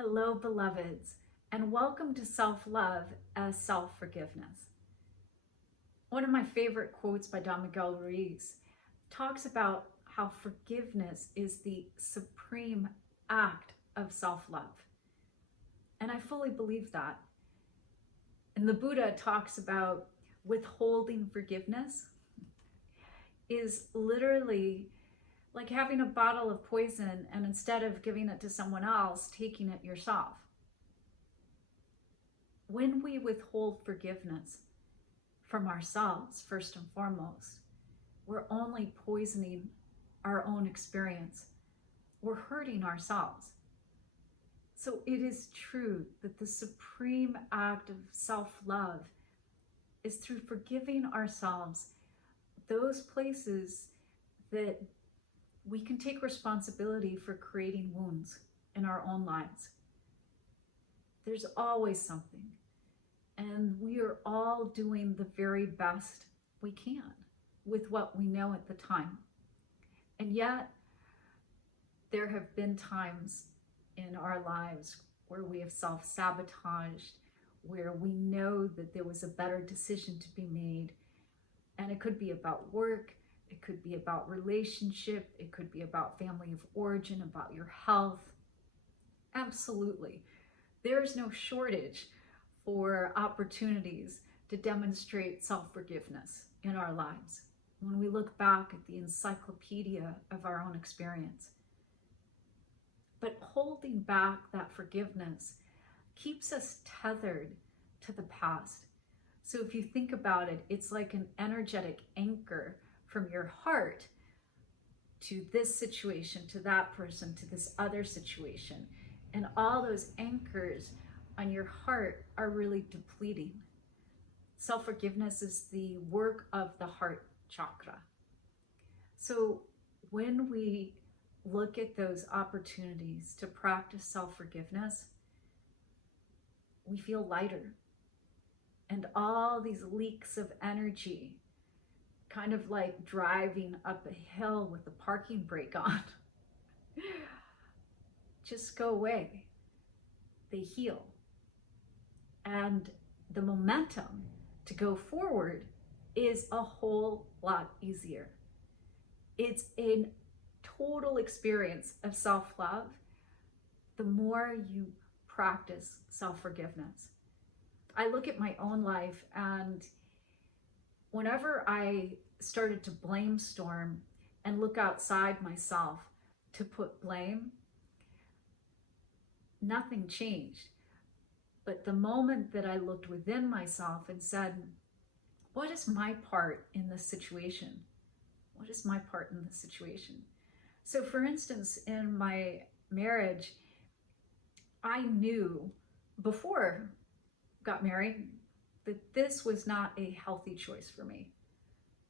Hello, beloveds, and welcome to Self Love as Self Forgiveness. One of my favorite quotes by Don Miguel Ruiz talks about how forgiveness is the supreme act of self love. And I fully believe that. And the Buddha talks about withholding forgiveness is literally like having a bottle of poison and instead of giving it to someone else, taking it yourself. When we withhold forgiveness from ourselves, first and foremost, we're only poisoning our own experience. We're hurting ourselves. So it is true that the supreme act of self-love is through forgiving ourselves those places that we can take responsibility for creating wounds in our own lives. There's always something, and we are all doing the very best we can with what we know at the time. And yet, there have been times in our lives where we have self-sabotaged, where we know that there was a better decision to be made. And it could be about work, it could be about relationship, it could be about family of origin, about your health. Absolutely. There's no shortage for opportunities to demonstrate self-forgiveness in our lives when we look back at the encyclopedia of our own experience. But holding back that forgiveness keeps us tethered to the past. So if you think about it, it's like an energetic anchor from your heart to this situation, to that person, to this other situation. And all those anchors on your heart are really depleting. Self-forgiveness is the work of the heart chakra. So when we look at those opportunities to practice self-forgiveness, we feel lighter. And all these leaks of energy, kind of like driving up a hill with the parking brake on, just go away. They heal. And the momentum to go forward is a whole lot easier. It's a total experience of self-love the more you practice self-forgiveness. I look at my own life, and whenever I started to blame storm and look outside myself to put blame, nothing changed. But the moment that I looked within myself and said, what is my part in this situation? What is my part in this situation? So for instance, in my marriage, I knew before I got married that this was not a healthy choice for me.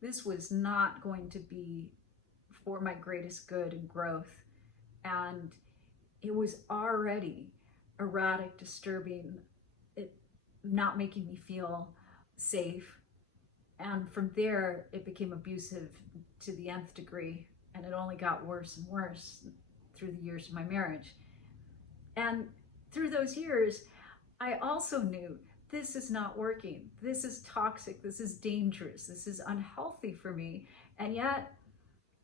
This was not going to be for my greatest good and growth. And it was already erratic, disturbing, it not making me feel safe. And from there, it became abusive to the nth degree. And it only got worse and worse through the years of my marriage. And through those years, I also knew this is not working. This is toxic. This is dangerous. This is unhealthy for me. And yet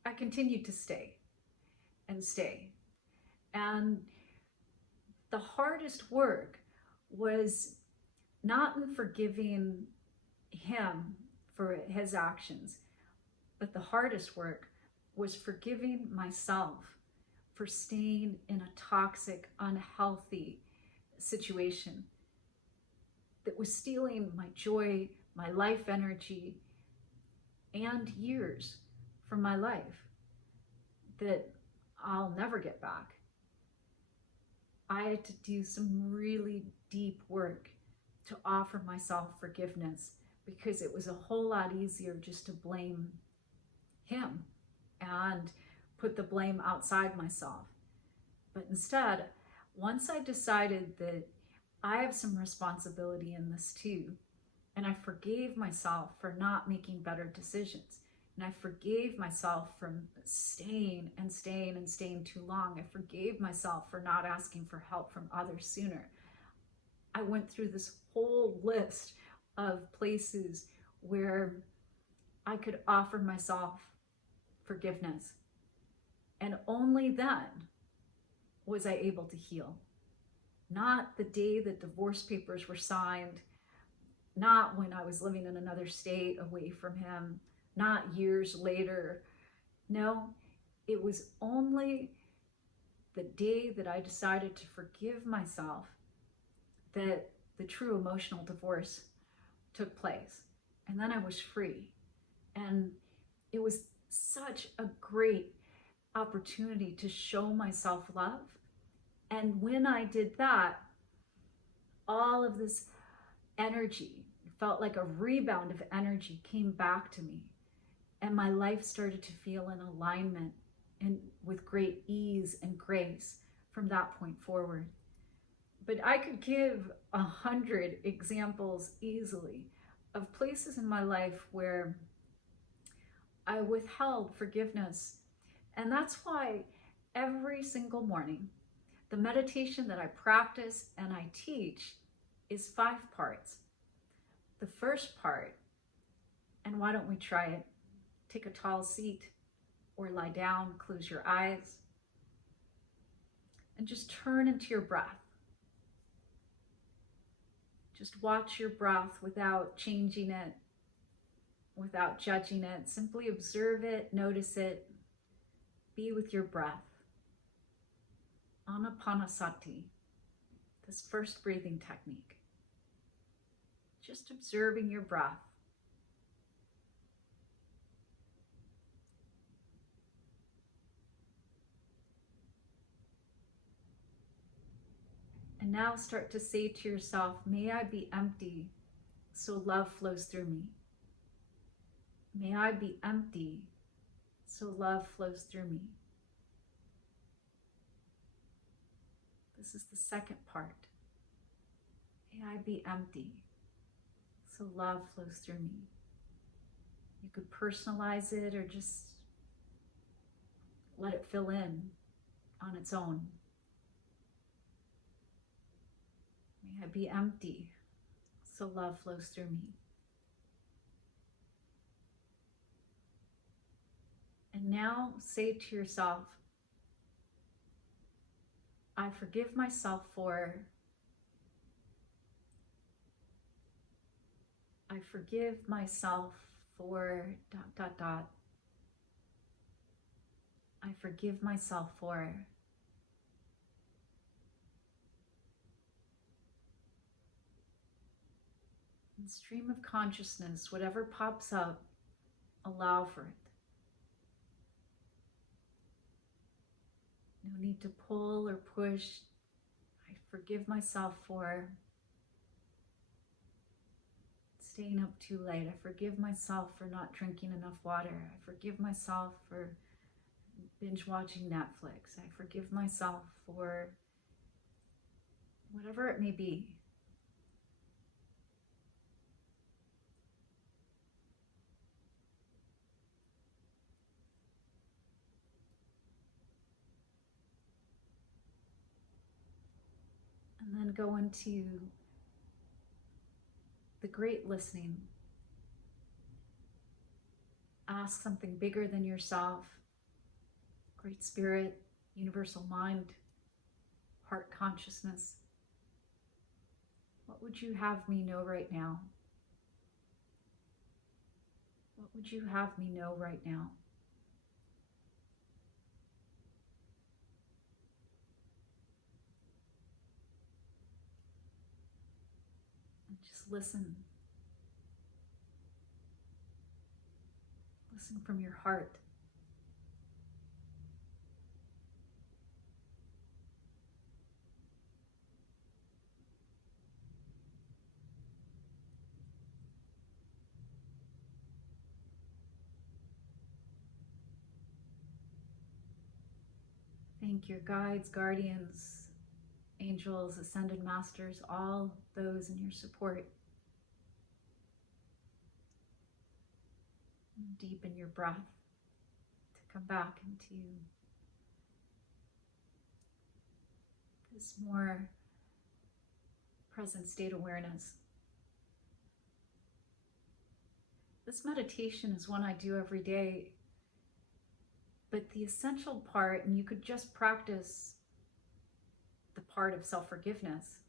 I continued to stay and stay. And the hardest work was not in forgiving him for his actions, but the hardest work was forgiving myself for staying in a toxic, unhealthy situation that was stealing my joy, my life energy, and years from my life that I'll never get back. I had to do some really deep work to offer myself forgiveness because it was a whole lot easier just to blame him and put the blame outside myself. But instead, once I decided that I have some responsibility in this too, and I forgave myself for not making better decisions, And I forgave myself from staying and staying and staying too long. I forgave myself for not asking for help from others sooner. I went through this whole list of places where I could offer myself forgiveness. And only then was I able to heal. Not the day that divorce papers were signed, not when I was living in another state away from him, not years later. No, it was only the day that I decided to forgive myself that the true emotional divorce took place. And then I was free. And it was such a great opportunity to show myself love. And when I did that, all of this energy, felt like a rebound of energy, came back to me. And my life started to feel in alignment and with great ease and grace from that point forward. But I could give 100 examples easily of places in my life where I withheld forgiveness. And that's why every single morning, the meditation that I practice and I teach is 5 parts. The first part, and why don't we try it? Take a tall seat or lie down, close your eyes, and just turn into your breath. Just watch your breath without changing it, without judging it. Simply observe it, notice it, be with your breath. Anapanasati, this first breathing technique. Just observing your breath. And now start to say to yourself, may I be empty so love flows through me. May I be empty so love flows through me. This is the second part. May I be empty so love flows through me. You could personalize it or just let it fill in on its own. May I be empty so love flows through me. And now say to yourself, I forgive myself for, I forgive myself for ... I forgive myself for. And stream of consciousness, whatever pops up, allow for it. No need to pull or push. I forgive myself for staying up too late. I forgive myself for not drinking enough water. I forgive myself for binge watching Netflix. I forgive myself for whatever it may be. And then go into the great listening. Ask something bigger than yourself, Great Spirit, Universal Mind, Heart Consciousness. What would you have me know right now? What would you have me know right now? And just listen. Listen from your heart. Thank your guides, guardians, angels, ascended masters, all those in your support. Deepen your breath to come back into this more present state awareness. This meditation is one I do every day, but the essential part, and you could just practice the part of self-forgiveness,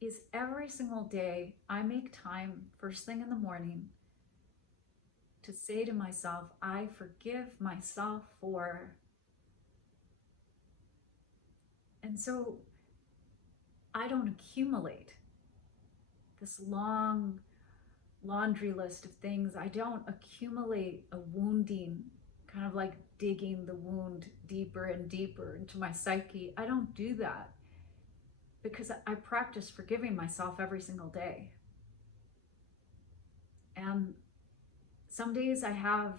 is every single day I make time first thing in the morning to say to myself, I forgive myself for. And so I don't accumulate this long laundry list of things. I don't accumulate a wounding, kind of like digging the wound deeper and deeper into my psyche. I don't do that because I practice forgiving myself every single day. And some days I have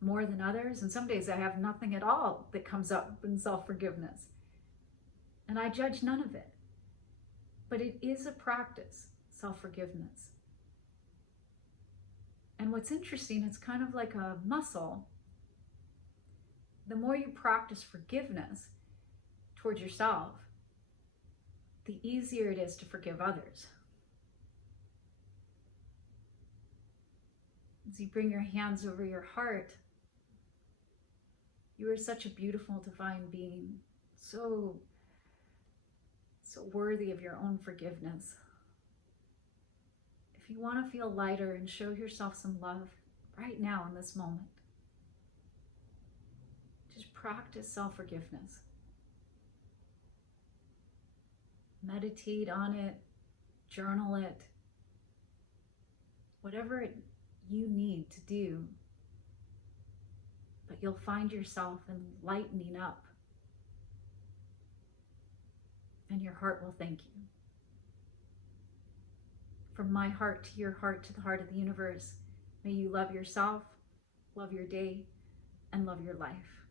more than others, and some days I have nothing at all that comes up in self-forgiveness. And I judge none of it. But it is a practice, self-forgiveness. And what's interesting, it's kind of like a muscle. The more you practice forgiveness towards yourself, the easier it is to forgive others. As you bring your hands over your heart, you are such a beautiful divine being, so worthy of your own forgiveness. If you want to feel lighter and show yourself some love right now in this moment, just practice self-forgiveness. Meditate on it, journal it, whatever you need to do, but you'll find yourself lightening up, and your heart will thank you. From my heart to your heart to the heart of the universe, may you love yourself, love your day, and love your life.